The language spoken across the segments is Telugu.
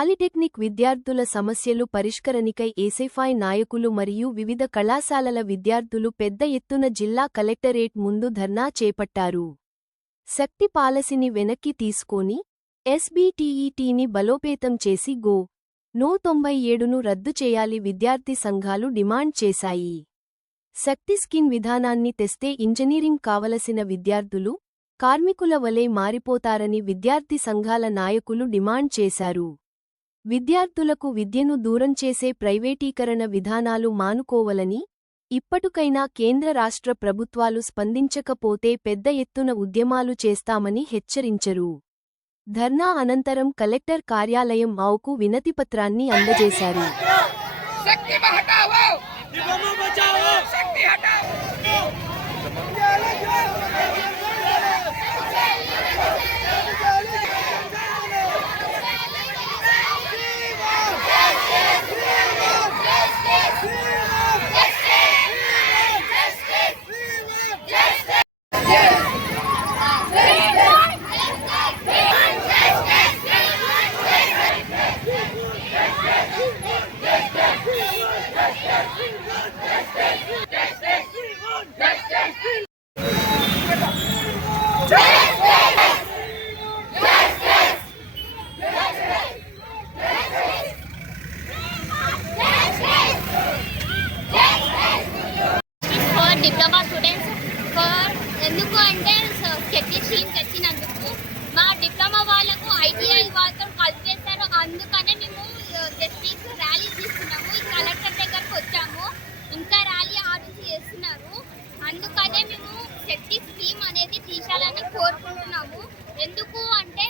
పాలిటెక్నిక్ విద్యార్థుల సమస్యలు పరిష్కరణికై ఎస్ఎఫ్ఐ నాయకులు మరియు వివిధ కళాశాలల విద్యార్థులు పెద్ద ఎత్తున జిల్లా కలెక్టరేట్ ముందు ధర్నా చేపట్టారు. శక్తి పాలసీని వెనక్కి తీసుకొని ఎస్బీటీఈటీని బలోపేతం చేసి నో 97ను రద్దు చేయాలి విద్యార్థి సంఘాలు డిమాండ్ చేశాయి. శక్తి స్కిన్ విధానాన్ని తెస్తే ఇంజనీరింగ్ కావలసిన విద్యార్థులు కార్మికుల వలె మారిపోతారని విద్యార్థి సంఘాల నాయకులు డిమాండ్ చేశారు. విద్యార్థులకు విద్యను దూరం చేసే ప్రైవేటీకరణ విధానాలు మానుకోవలని, ఇప్పటికైనా కేంద్ర రాష్ట్ర ప్రభుత్వాలు స్పందించకపోతే పెద్ద ఎత్తున ఉద్యమాలు చేస్తామని హెచ్చరించరు. ధర్నా అనంతరం కలెక్టర్ కార్యాలయం ఆవుకు వినతిపత్రాన్ని అందజేశారు. డిప్లొమా స్టూడెంట్స్ ఎందుకు అంటే శక్తి స్కీమ్ తెచ్చినందుకు మా డిప్లొమా వాళ్ళకు ఐటీఐ వాళ్ళతో కలిపేస్తారు. అందుకనే మేము జస్టిస్ ర్యాలీ తీసుకున్నాము. ఈ కలెక్టర్ దగ్గరకు వచ్చాము. ఇంకా ర్యాలీ ఆర్డర్ చేస్తున్నారు. అందుకనే మేము శక్తి స్కీమ్ అనేది తీసాలని కోరుకుంటున్నాము. ఎందుకు అంటే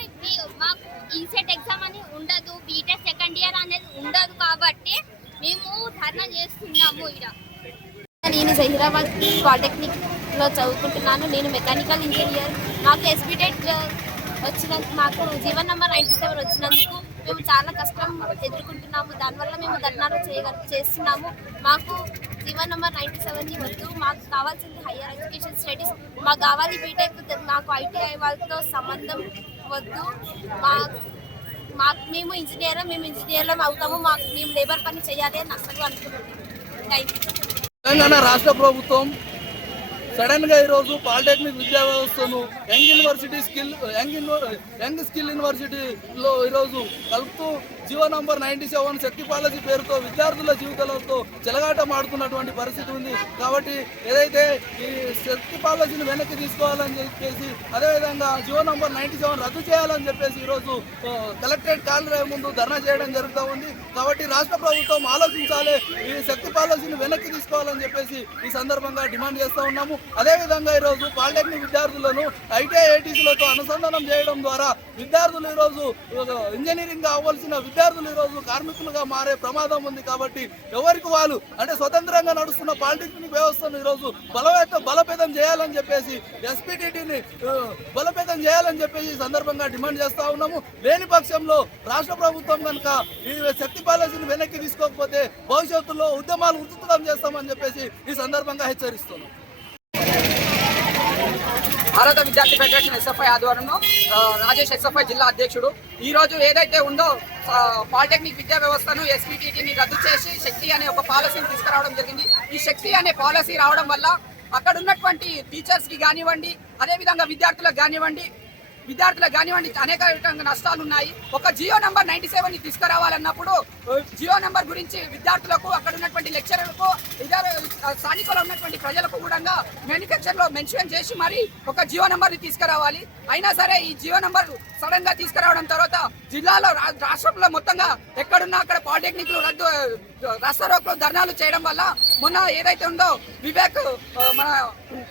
మాకు ఈసెట్ ఎగ్జామ్ అని ఉండదు, బీటెక్ సెకండ్ ఇయర్ అనేది ఉండదు కాబట్టి మేము ధర్నా చేస్తున్నాము. నేను జహీరాబాద్ పాలిటెక్నిక్లో చదువుకుంటున్నాను. నేను మెకానికల్ ఇంజనీర్. మాకు ఎస్బీటెట్ వచ్చినందుకు, మాకు జీవన్ నెంబర్ 97 వచ్చినందుకు మేము చాలా కష్టం ఎదుర్కొంటున్నాము. దానివల్ల మేము ధర్నాలు చేస్తున్నాము. మాకు జీవన్ నెంబర్ 97 వద్దు. మాకు కావాల్సింది హయ్యర్ ఎడ్యుకేషన్ స్టడీస్. మాకు కావాలి బీటెక్. మాకు ఐటీఐ వాళ్ళతో సంబంధం వద్దు. మేము ఇంజనీర్లం అవుతాము. మేము లేబర్ పని చేయాలి అని అసలు అనుకుంటున్నాము. Thank you. తెలంగాణ రాష్ట్ర ప్రభుత్వం సడన్ గా ఈరోజు పాలిటెక్నిక్ విద్యా వ్యవస్థను యంగ్ స్కిల్ యూనివర్సిటీలో ఈరోజు కలుపుతూ జీవో నంబర్ 97 శక్తి పాలసీ పేరుతో విద్యార్థుల జీవితాలతో చెలగాట మాడుతున్నటువంటి పరిస్థితి ఉంది. కాబట్టి ఏదైతే ఈ శక్తి పాలసీని వెనక్కి తీసుకోవాలని చెప్పేసి, అదేవిధంగా జీవో నంబర్ 97 రద్దు చేయాలని చెప్పేసి ఈరోజు కలెక్టరేట్ కార్యాలయం ముందు ధర్నా చేయడం జరుగుతూ ఉంది. కాబట్టి రాష్ట్ర ప్రభుత్వం ఆలోచించాలి, ఈ శక్తి పాలసీని వెనక్కి తీసుకోవాలని చెప్పేసి ఈ సందర్భంగా డిమాండ్ చేస్తూ ఉన్నాము. అదేవిధంగా ఈరోజు పాలిటెక్నిక్ విద్యార్థులను ఐటీఐ ఐటీసీలతో అనుసంధానం చేయడం ద్వారా విద్యార్థులు ఈరోజు ఇంజనీరింగ్ అవ్వాల్సిన విద్యార్థులు ఈరోజు కార్మికులుగా మారే ప్రమాదం ఉంది. కాబట్టి ఎవరికి వాళ్ళు అంటే స్వతంత్రంగా నడుస్తున్న పాలిటెక్నిక్ వ్యవస్థను ఈరోజు బలోపేతం చేయాలని చెప్పేసి, ఎస్పీటీని బలోపేతం చేయాలని చెప్పేసి ఈ సందర్భంగా డిమాండ్ చేస్తూ ఉన్నాము. లేని పక్షంలో రాష్ట్ర ప్రభుత్వం కనుక ఈ శక్తి పాలసీని వెనక్కి తీసుకోకపోతే భవిష్యత్తులో ఉద్యమాలు ఉధృతం చేస్తామని చెప్పేసి ఈ సందర్భంగా హెచ్చరిస్తున్నాం. భారత విద్యార్థి ఫెడరేషన్ ఎస్ఎఫ్ఐ ఆధ్వర్యంలో రాజేష్ ఎస్ఎఫ్ఐ జిల్లా అధ్యక్షుడు ఈరోజు ఏదైతే ఉందో పాలిటెక్నిక్ విద్యా వ్యవస్థను ఎస్పీటీని రద్దు చేసి శక్తి అనే ఒక పాలసీని తీసుకురావడం జరిగింది. ఈ శక్తి అనే పాలసీ రావడం వల్ల అక్కడ ఉన్నటువంటి టీచర్స్కి కానివ్వండి, అదేవిధంగా విద్యార్థులకు కానివ్వండి అనేక నష్టాలు ఉన్నాయి. ఒక జియో నంబర్ 97ని తీసుకురావాలన్నప్పుడు జియో నంబర్ గురించి విద్యార్థులకు, అక్కడ ఉన్నటువంటి లెక్చరర్లకు, ఇతర స్థానికులు ఉన్నటువంటి ప్రజలకు కూడా మేనిఫెస్టోలో మెన్షన్ చేసి మరి ఒక జియో నంబర్ని తీసుకురావాలి. అయినా సరే ఈ జియో నంబర్ సడన్ గా తీసుకురావడం తర్వాత జిల్లాలో రాష్ట్రంలో మొత్తంగా ఎక్కడున్నా అక్కడ పాలిటెక్నిక్లు రాస్తారోకలు ధర్నాలు చేయడం వల్ల మొన్న ఏదైతే ఉందో వివేక్, మన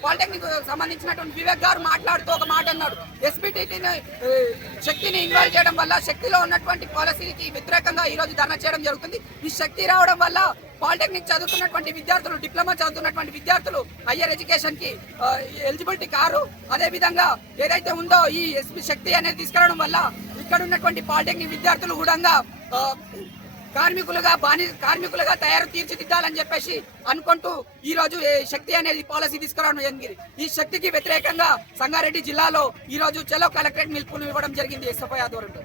పాలిటెక్నిక్ సంబంధించినటువంటి వివేక్ గారు మాట్లాడుతూ ఒక మాట అన్నాడు, ఎస్బీటీని శక్తిని ఇన్వాల్వ్ చేయడం వల్ల శక్తిలో ఉన్నటువంటి పాలసీకి వ్యతిరేకంగా ఈరోజు ధర్నా చేయడం జరుగుతుంది. ఈ శక్తి రావడం వల్ల పాలిటెక్నిక్ చదువుతున్నటువంటి విద్యార్థులు, డిప్లొమా చదువుతున్నటువంటి విద్యార్థులు హయ్యర్ ఎడ్యుకేషన్ కి ఎలిజిబిలిటీ కారు. అదేవిధంగా ఏదైతే ఉందో ఈ శక్తి అనేది తీసుకురావడం వల్ల ఇక్కడ ఉన్నటువంటి పాలిటెక్నిక్ విద్యార్థులు కూడా కార్మికులుగా తీర్చిదిద్దాలని చెప్పేసి అనుకుంటూ ఈ రోజు శక్తి అనేది పాలసీ తీసుకురావడం జరిగింది. ఈ శక్తికి వ్యతిరేకంగా సంగారెడ్డి జిల్లాలో ఈ రోజు చలో కలెక్టరేట్ నిలుపుని ఇవ్వడం జరిగింది ఎస్ఎఫ్ఐ ఆధ్వర్యంలో.